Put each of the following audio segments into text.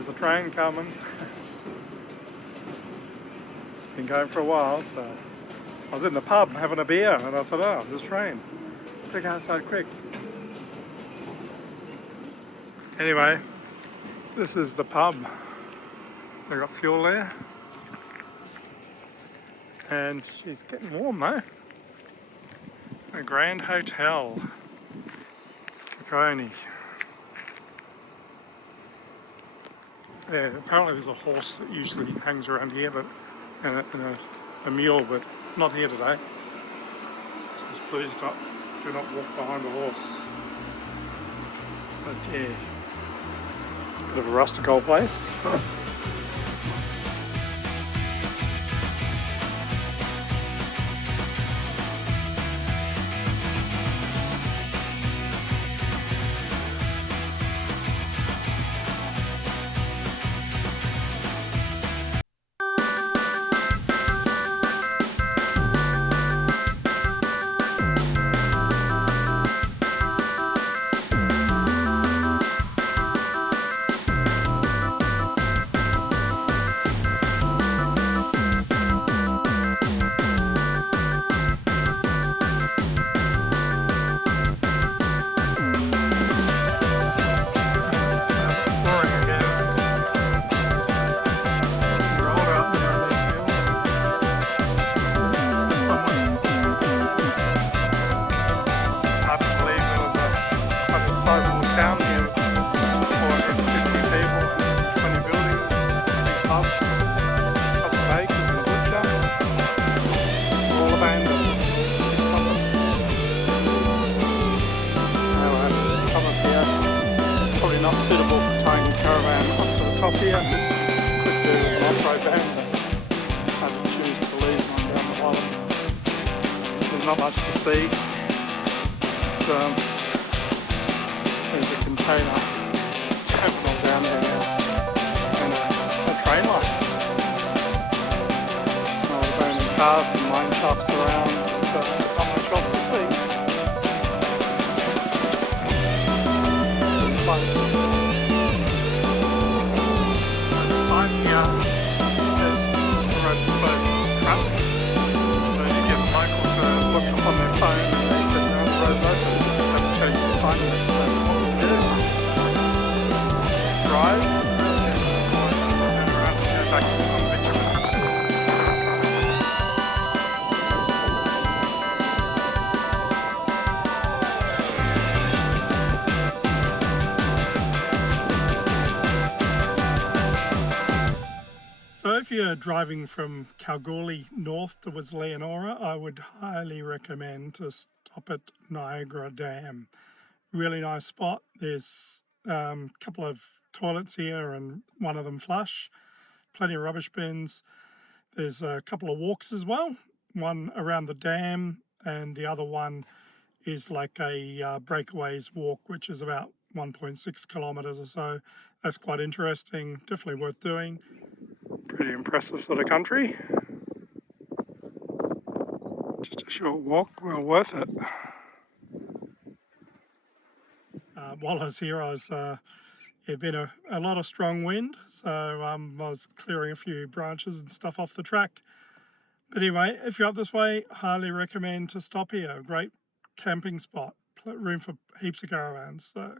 There's a train coming. It's been going for a while, so I was in the pub having a beer and I thought, oh, there's a train. Better go outside quick. Anyway, this is the pub. They got fuel there. And she's getting warm though. A Grand Hotel, Kalgoorlie. Yeah, apparently there's a horse that usually hangs around here, but and a mule, but not here today. Says please do not walk behind the horse. But yeah, bit of a rustic old place. Not much to see. There's a container terminal down there and a train line. All the burning cars and mine shafts around, but not much else to see. So the sign here says the road is closed for traffic. So you get the local to look up on their phone and they said no, the road's open. Just have to change the sign. That's what we do. Drive, turn around and go back on bitumen. So if you're driving from Kalgoorlie north towards Leonora, I would highly recommend to stop at Niagara Dam. Really nice spot. There's a couple of toilets here and one of them flush. Plenty of rubbish bins. There's a couple of walks as well. One around the dam and the other one is like a breakaways walk, which is about 1.6 kilometres or so. That's quite interesting. Definitely worth doing. Pretty impressive sort of country. Just a short walk, well worth it. While I was here, it'd been a lot of strong wind, so I was clearing a few branches and stuff off the track. But anyway, if you're up this way, highly recommend to stop here. Great camping spot, room for heaps of caravans. So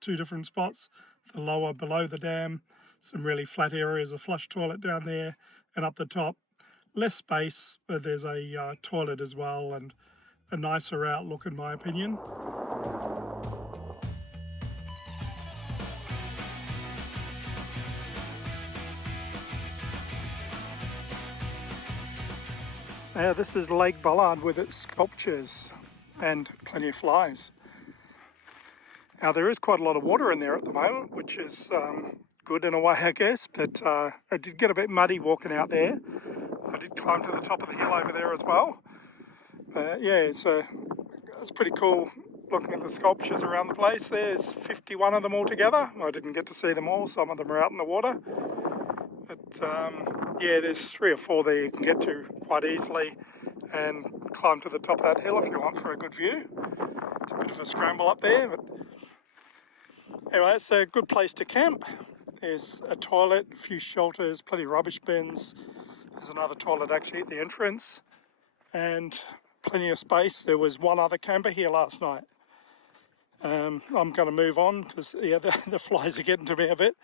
2 different spots, the lower below the dam, some really flat areas, a flush toilet down there, and up the top, less space, but there's a toilet as well and a nicer outlook in my opinion. Now this is Lake Ballard with its sculptures and plenty of flies. Now there is quite a lot of water in there at the moment, which is good in a way I guess, but I did get a bit muddy walking out there. I did climb to the top of the hill over there as well. Yeah, it's pretty cool looking at the sculptures around the place. There's 51 of them all together. I didn't get to see them all, some of them are out in the water. But yeah, there's 3 or 4 there you can get to quite easily and climb to the top of that hill if you want for a good view. It's a bit of a scramble up there, but anyway, it's a good place to camp. There's a toilet, a few shelters, plenty of rubbish bins. There's another toilet actually at the entrance and plenty of space. There was one other camper here last night. I'm going to move on because the flies are getting to me a bit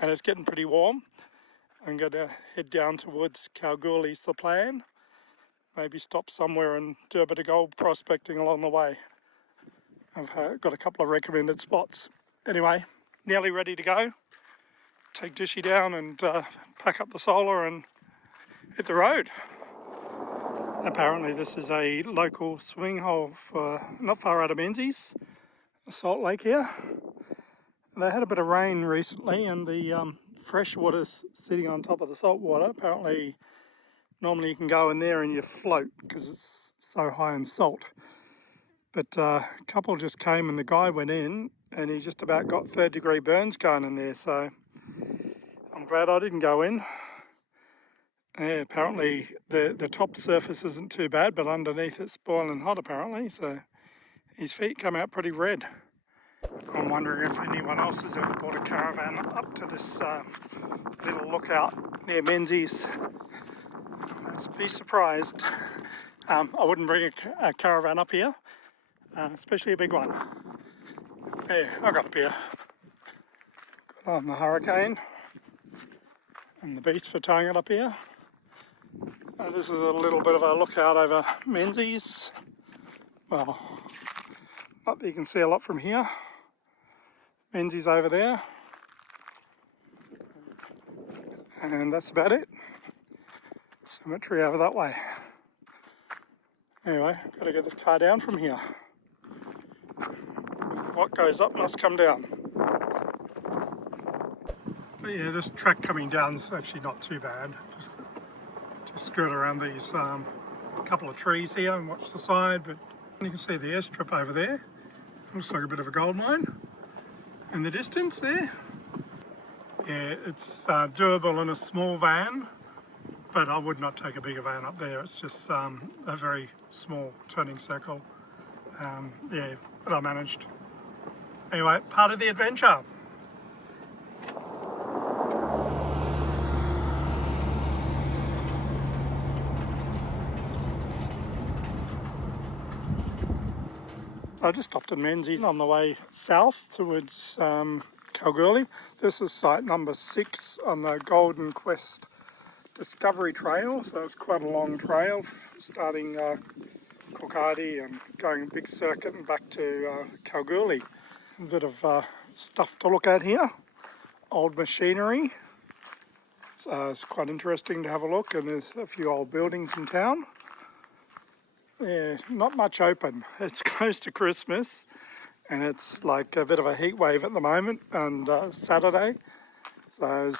and it's getting pretty warm. I'm going to head down towards Kalgoorlie's the plan. Maybe stop somewhere and do a bit of gold prospecting along the way. I've got a couple of recommended spots. Anyway, nearly ready to go. Take Dishy down and pack up the solar and hit the road. Apparently this is a local swimming hole for not far out of Menzies, a salt lake here. They had a bit of rain recently and the fresh water's sitting on top of the salt water. Apparently normally you can go in there and you float because it's so high in salt. But a couple just came and the guy went in and he just about got 3rd-degree burns going in there. So I'm glad I didn't go in. Yeah, apparently the top surface isn't too bad, but underneath it's boiling hot apparently. So his feet come out pretty red. I'm wondering if anyone else has ever brought a caravan up to this little lookout near Menzies. I'd be surprised. I wouldn't bring a caravan up here, especially a big one. Yeah, I got up here. Got on the Hurricane and the Beast for towing it up here. This is a little bit of a lookout over Menzies. Well, not that you can see a lot from here. Menzies over there. And that's about it. Cemetery over that way. Anyway, got to get this car down from here. What goes up must come down. But yeah, this track coming down is actually not too bad. Just skirt around these couple of trees here and watch the side, but you can see the airstrip over there. Looks like a bit of a gold mine in the distance there. Yeah, it's doable in a small van, but I would not take a bigger van up there. It's just a very small turning circle. Yeah, but I managed. Anyway, part of the adventure. I just stopped in Menzies on the way south towards Kalgoorlie. This is site number 6 on the Golden Quest Discovery Trail. So it's quite a long trail starting Goongarrie and going a big circuit and back to Kalgoorlie. A bit of stuff to look at here. Old machinery. So it's quite interesting to have a look, and there's a few old buildings in town. Yeah, not much open. It's close to Christmas and it's like a bit of a heat wave at the moment, and Saturday. So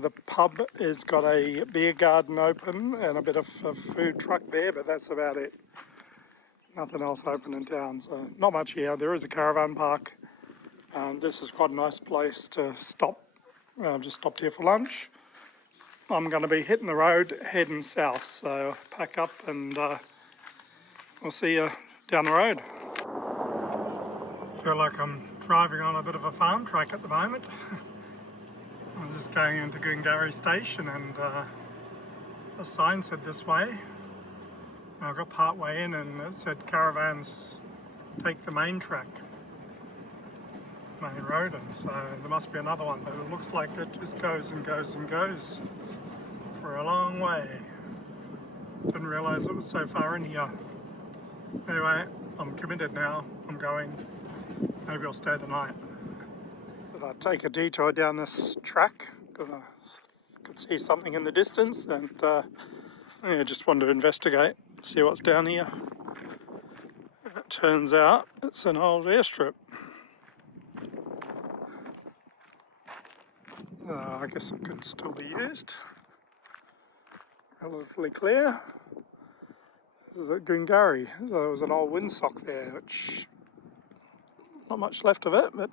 the pub has got a beer garden open and a bit of a food truck there, but that's about it. Nothing else open in town, so not much here. There is a caravan park. This is quite a nice place to stop. I've just stopped here for lunch. I'm going to be hitting the road heading south, so pack up and we'll see you down the road. I feel like I'm driving on a bit of a farm track at the moment. I'm just going into Goongarrie station and the sign said this way. I got part way in and it said caravans take the main track, main road, and so there must be another one, but it looks like it just goes and goes and goes for a long way. Didn't realise it was so far in here. Anyway, I'm committed now. I'm going. Maybe I'll stay the night. But I'll take a detour down this track because I could see something in the distance, and yeah, just wanted to investigate, see what's down here. It turns out it's an old airstrip. I guess it could still be used. Relatively clear. This is at Goongarrie. So there was an old windsock there, which not much left of it, but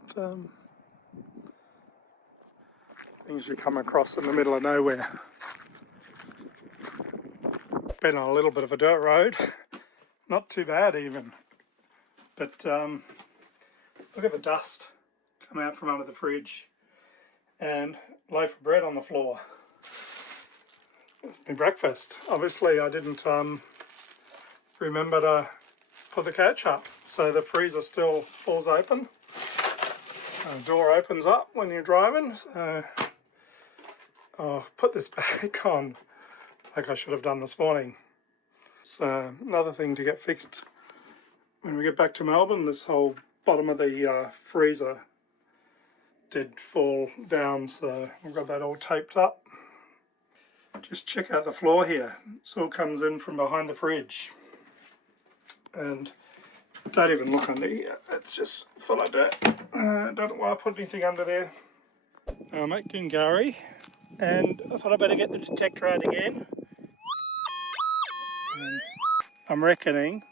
things you come across in the middle of nowhere. Been on a little bit of a dirt road, not too bad even, but look at the dust coming out from under the fridge. and a loaf of bread on the floor. It's my breakfast. Obviously I didn't remember to put the catch up, so the freezer still falls open. The door opens up when you're driving, so I'll put this back on like I should have done this morning. So another thing to get fixed when we get back to Melbourne, this whole bottom of the freezer did fall down, so we've got that all taped up. Just check out the floor here. This all comes in from behind the fridge. And don't even look under here, it's just full of dirt. Don't know why I put anything under there. I'm at Goongarrie, and I thought I'd better get the detector out again. And I'm reckoning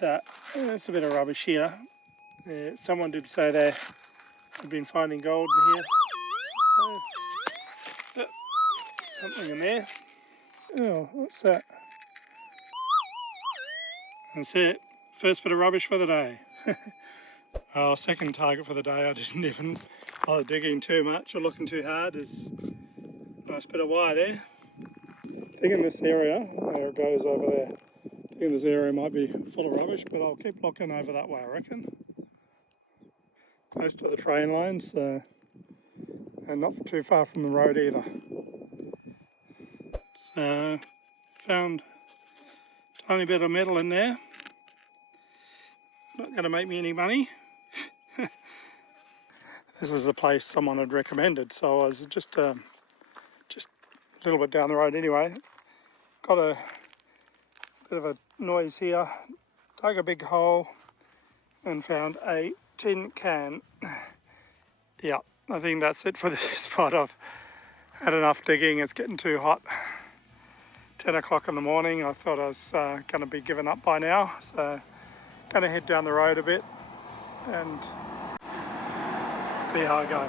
that there's a bit of rubbish here. Someone did say they had been finding gold in here. Something in there. Oh, what's that? That's it. First bit of rubbish for the day. Our second target for the day. I didn't even bother digging too much or looking too hard. There's a nice bit of wire there. I think in this area, there it goes over there. I think this area might be full of rubbish, but I'll keep looking over that way, I reckon. Close to the train lines, and not too far from the road either. So, found a tiny bit of metal in there. Not going to make me any money. This was a place someone had recommended, so I was just a little bit down the road anyway. Got a bit of a noise here. Dug a big hole and found a tin can. Yeah, I think that's it for this spot. I've had enough digging, it's getting too hot. 10 o'clock in the morning, I thought I was going to be giving up by now, so going to head down the road a bit and see how I go.